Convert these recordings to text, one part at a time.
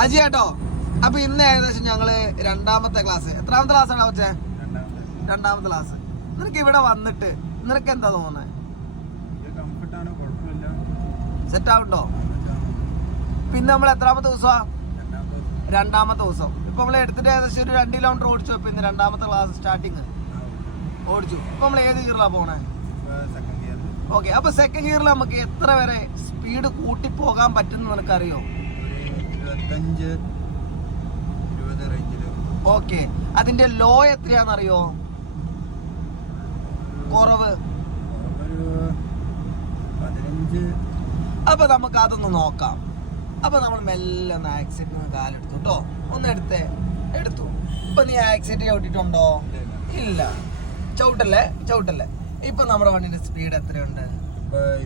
അജി കേട്ടോ. അപ്പൊ ഇന്ന് ഏകദേശം ഞങ്ങള് രണ്ടാമത്തെ ക്ലാസ്, എത്രാമത്തെ ക്ലാസ് ആണ് വെച്ചേ? രണ്ടാമത്തെ ക്ലാസ്. നിനക്ക് ഇവിടെ വന്നിട്ട് നിനക്ക് എന്താ തോന്നുന്നത്? സെറ്റ് ആവുണ്ടോ? പിന്നെ നമ്മൾ എത്രാമത്തെ ദിവസമാ? രണ്ടാമത്തെ ദിവസം. ഇപ്പൊ നമ്മൾ എടുത്തിട്ട് ഏകദേശം ഒരു 2 കിലോമീറ്റർ ഓടിച്ചു. ഇപ്പൊ ഇന്ന് രണ്ടാമത്തെ ക്ലാസ് സ്റ്റാർട്ടിങ് ഓടിച്ചു. ഇപ്പൊ നമ്മൾ ഏത് ഗിയറിലാ പോണേ? ഓക്കെ. അപ്പൊ സെക്കൻഡ് ഗിയറിൽ നമുക്ക് എത്ര വരെ സ്പീഡ് കൂട്ടി പോകാൻ പറ്റുന്ന നിനക്കറിയോ? ഓക്കെ. അതിന്റെ ലോ എത്രയാണെന്നറിയോ? കുറവ് 15. അപ്പൊ നമുക്ക് അതൊന്ന് നോക്കാം. അപ്പൊ നമ്മൾ മെല്ലെ ഒന്ന് ആക്സിഡന്റ് കാലെടുത്തു കേട്ടോ. ഒന്ന് എടുത്തു. ഇപ്പൊ നീ ആക്സിഡന്റ് ചവിട്ടിട്ടുണ്ടോ? ഇല്ല. ചവിട്ടല്ലേ. ഇപ്പൊ നമ്മുടെ വണ്ടിന്റെ സ്പീഡ് എത്രയുണ്ട്?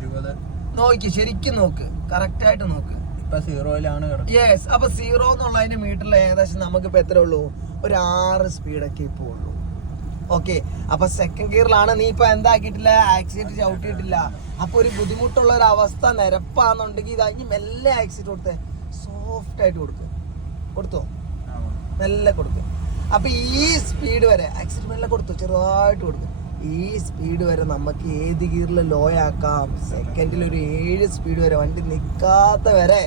20. നോക്കി, ശരിക്കും നോക്ക്, കറക്റ്റ് ആയിട്ട് നോക്ക്. ഇപ്പൊ 0-ലാണ്. യെസ്. അപ്പൊ 0 എന്നുള്ളതിന്റെ മീറ്ററിൽ ഏകദേശം നമുക്കിപ്പോ എത്ര ഉള്ളൂ? ഒരു 6 സ്പീഡൊക്കെ ഇപ്പൊ ഉള്ളൂ. ഓക്കെ. അപ്പൊ സെക്കൻഡ് ഗിയറിലാണ്. നീ ഇപ്പൊ എന്താക്കിയിട്ടില്ല? ആക്സിഡന്റ് ചവിട്ടിയിട്ടില്ല. അപ്പൊ ഒരു ബുദ്ധിമുട്ടുള്ള ഒരു അവസ്ഥ നിരപ്പാന്നുണ്ടെങ്കിൽ ഇതാ ഇനി മെല്ലെ ആക്സിഡന്റ് കൊടുത്തേ. സോഫ്റ്റ് ആയിട്ട് കൊടുത്തോ മെല്ലെ കൊടുക്കും. അപ്പൊ ഈ സ്പീഡ് വരെ ആക്സിഡന്റ് മെല്ലെ കൊടുത്തു, ചെറുതായിട്ട് കൊടുക്കും. ഈ സ്പീഡ് വരെ നമുക്ക് ഏത് ഗിയറിൽ ലോ ആക്കാം? സെക്കൻഡിൽ ഒരു 7 സ്പീഡ് വരെ, വണ്ടി നിൽക്കാത്ത വരെ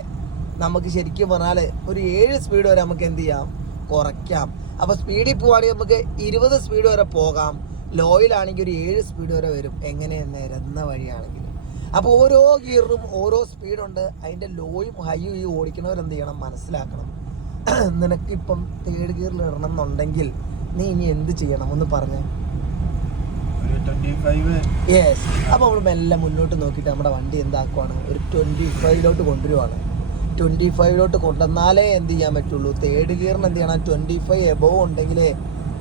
നമുക്ക് ശരിക്കും പറഞ്ഞാൽ ഒരു 7 സ്പീഡ് വരെ നമുക്ക് എന്ത് ചെയ്യാം? കുറയ്ക്കാം. അപ്പൊ സ്പീഡിൽ പോവാണെങ്കിൽ നമുക്ക് 20 സ്പീഡ് വരെ പോകാം. ലോയിലാണെങ്കിൽ ഒരു 7 സ്പീഡ് വരെ വരും. എങ്ങനെ? നിരന്ന വഴിയാണെങ്കിൽ. അപ്പൊ ഓരോ ഗിയറിനും ഓരോ സ്പീഡുണ്ട്. അതിന്റെ ലോയും ഹൈയും ഈ ഓടിക്കണവരെന്ത് ചെയ്യണം? മനസ്സിലാക്കണം. നിനക്കിപ്പം 3rd ഗിയറിൽ ഇടണം എന്നുണ്ടെങ്കിൽ നീ ഇനി എന്ത് ചെയ്യണം? ഒന്ന് പറഞ്ഞേ. യെസ്. അപ്പൊ നമ്മൾ മെല്ലെ മുന്നോട്ട് നോക്കിയിട്ട് നമ്മുടെ വണ്ടി എന്താക്കുവാണ്? ഒരു 25 കൊണ്ടുവരുവാണ്. 25 കൊണ്ടുവന്നാലേ എന്ത് ചെയ്യാൻ പറ്റുള്ളൂ? 3rd ഗിയറിന് എന്ത് ചെയ്യണം? 25 എബോവ് ഉണ്ടെങ്കിലേ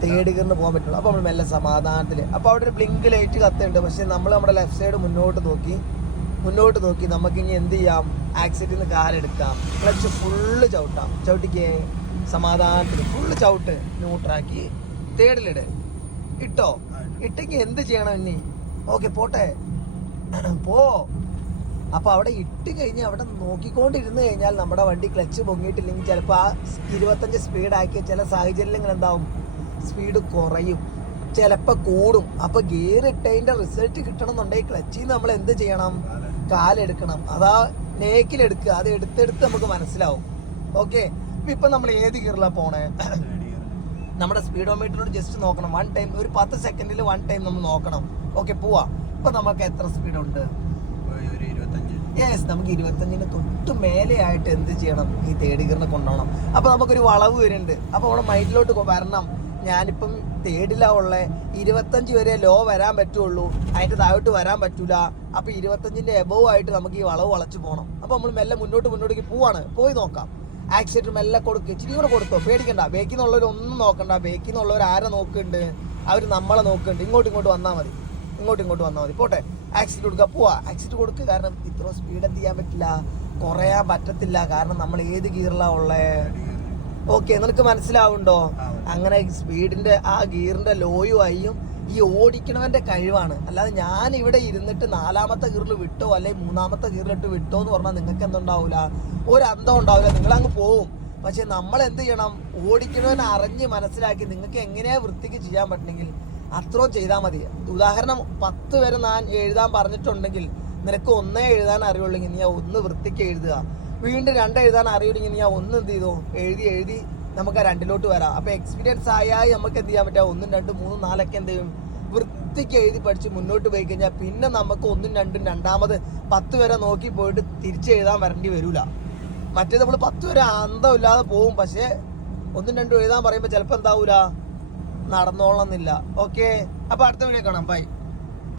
3rd ഗിയറിന് പോകാൻ പറ്റുള്ളൂ. അപ്പോൾ നമ്മൾ മെല്ലെ സമാധാനത്തിൽ. അപ്പോൾ അവിടെ ഒരു ബ്ലിങ്ക് ലൈറ്റ് കത്തുണ്ട്. പക്ഷെ നമ്മൾ നമ്മുടെ ലെഫ്റ്റ് സൈഡ് മുന്നോട്ട് നോക്കി നമുക്കിനി എന്ത് ചെയ്യാം? ആക്സിഡന്റിൽ നിന്ന് കാലെടുക്കാം. Clutch full ചവിട്ടിക്കേ. സമാധാനത്തിൽ ഫുള്ള് ചവിട്ട്. ന്യൂട്രാക്കി 3rd ഇട്ടോ. ഇട്ടെങ്കിൽ എന്ത് ചെയ്യണം ഇനി? ഓക്കെ, പോട്ടെ, പോ. അപ്പൊ അവിടെ ഇട്ട് കഴിഞ്ഞ് അവിടെ നോക്കിക്കൊണ്ടിരുന്ന് കഴിഞ്ഞാൽ നമ്മുടെ വണ്ടി ക്ലച്ച് പൊങ്ങിയിട്ടില്ലെങ്കിൽ ചിലപ്പോൾ ആ 25 സ്പീഡാക്കിയ ചില സാഹചര്യങ്ങൾ എന്താവും? സ്പീഡ് കുറയും, ചിലപ്പോൾ കൂടും. അപ്പൊ ഗിയർ ഇട്ടതിന്റെ റിസൾട്ട് കിട്ടണം എന്നുണ്ടെങ്കിൽ ക്ലച്ചിൽ നിന്ന് നമ്മൾ എന്ത് ചെയ്യണം? കാലെടുക്കണം. അതാ നേക്കിലെടുക്കുക. അത് എടുത്തെടുത്ത് നമുക്ക് മനസ്സിലാവും. ഓക്കെ. ഇപ്പൊ നമ്മൾ ഏത് ഗിയറിലാണ് പോണേ? നമ്മുടെ സ്പീഡോമീറ്ററിനോട് ജസ്റ്റ് നോക്കണം. 1 ടൈം, ഒരു 10 സെക്കൻഡിൽ 1 ടൈം നമ്മൾ നോക്കണം. ഓക്കെ, പോവാ. ഇപ്പൊ നമുക്ക് എത്ര സ്പീഡുണ്ട്? യെസ്. നമുക്ക് 25-ന് തൊട്ട് മേലെയായിട്ട് എന്ത് ചെയ്യണം? ഈ 3rd ഗിയറിനെ കൊണ്ടുപോകണം. അപ്പൊ നമുക്കൊരു വളവ് വരുന്നുണ്ട്. അപ്പൊ നമ്മുടെ മൈൻഡിലോട്ട് വരണം. ഞാനിപ്പം 3rd ഉള്ള 25 വരെ ലോ വരാൻ പറ്റുള്ളൂ, അതിന്റെ താഴോട്ട് വരാൻ പറ്റൂല. അപ്പൊ 25-ന്റെ എബോവ് ആയിട്ട് നമുക്ക് ഈ വളവ് വളച്ചു പോകണം. അപ്പൊ നമ്മൾ മെല്ലെ മുന്നോട്ടേക്ക് പോവാണ്. പോയി നോക്കാം. ആക്സിഡന്റ് മെല്ലെ കൊടുക്കുക. ഇച്ചിരി കൂടെ കൊടുത്തോ, പേടിക്കണ്ട. ബേക്കിൽ നിന്നുള്ളവർ ഒന്നും നോക്കണ്ട. ബേക്കിൽ നിന്നുള്ളവർ ആരെ നോക്കുന്നുണ്ട്? അവർ നമ്മളെ നോക്കുന്നുണ്ട്. ഇങ്ങോട്ട് വന്നാൽ മതി. പോട്ടെ. ആക്സിഡന്റ് കൊടുക്കുക, പോവാ. ആക്സിഡന്റ് കൊടുക്കുക. കാരണം ഇത്ര സ്പീഡ് എന്ത് ചെയ്യാൻ പറ്റില്ല? കുറയാൻ പറ്റത്തില്ല. കാരണം നമ്മൾ ഏത് ഗിയറിലാണ് ഉള്ളേ? ഓക്കെ, നിനക്ക് മനസ്സിലാവുണ്ടോ? അങ്ങനെ സ്പീഡിന്റെ ആ ഗിയറിന്റെ ലോയും ഹൈയും ഈ ഓടിക്കണവന്റെ കഴിവാണ്. അല്ലാതെ ഞാൻ ഇവിടെ ഇരുന്നിട്ട് 4ാമത്തെ ഗിയറിൽ വിട്ടോ അല്ലെങ്കിൽ 3ാമത്തെ ഗിയറിലിട്ട് വിട്ടോ എന്ന് പറഞ്ഞാൽ നിങ്ങൾക്ക് എന്തുണ്ടാവില്ല? ഒരു അന്തം ഉണ്ടാവില്ല. നിങ്ങളങ്ങ് പോവും. പക്ഷെ നമ്മൾ എന്ത് ചെയ്യണം? ഓടിക്കണവനെ അറിഞ്ഞ് മനസ്സിലാക്കി നിങ്ങൾക്ക് എങ്ങനെയാ വൃത്തിക്ക് ചെയ്യാൻ പറ്റണമെങ്കിൽ അത്രയും ചെയ്താൽ മതി. ഉദാഹരണം 10 വരെ ഞാൻ എഴുതാൻ പറഞ്ഞിട്ടുണ്ടെങ്കിൽ നിനക്ക് 1 എഴുതാൻ അറിയുള്ളെങ്കിൽ നീ 1 വൃത്തിക്ക് എഴുതുക. വീണ്ടും 2 എഴുതാൻ അറിയില്ലെങ്കിൽ നീ 1 എന്ത് ചെയ്തോ? എഴുതി നമുക്ക് ആ 2-ലോട്ട് വരാം. അപ്പൊ എക്സ്പീരിയൻസ് ആയാൽ നമുക്ക് എന്ത് ചെയ്യാൻ പറ്റുക? 1, 2, 3, 4 ഒക്കെ എന്ത് ചെയ്യും? വൃത്തിക്ക് എഴുതി പഠിച്ച് മുന്നോട്ട് പോയി കഴിഞ്ഞാൽ പിന്നെ നമുക്ക് 1, 2 രണ്ടാമത് 10 വരെ നോക്കി പോയിട്ട് തിരിച്ച് എഴുതാൻ വരേണ്ടി വരൂല. മറ്റേത് നമ്മൾ 10 വരെ അന്തമില്ലാതെ പോവും. പക്ഷെ 1, 2 എഴുതാൻ പറയുമ്പോൾ ചിലപ്പോൾ എന്താവൂല? നടന്നോളന്നില്ല. ഓക്കെ. അപ്പൊ അടുത്ത വീഡിയോ കാണാം. ബൈ.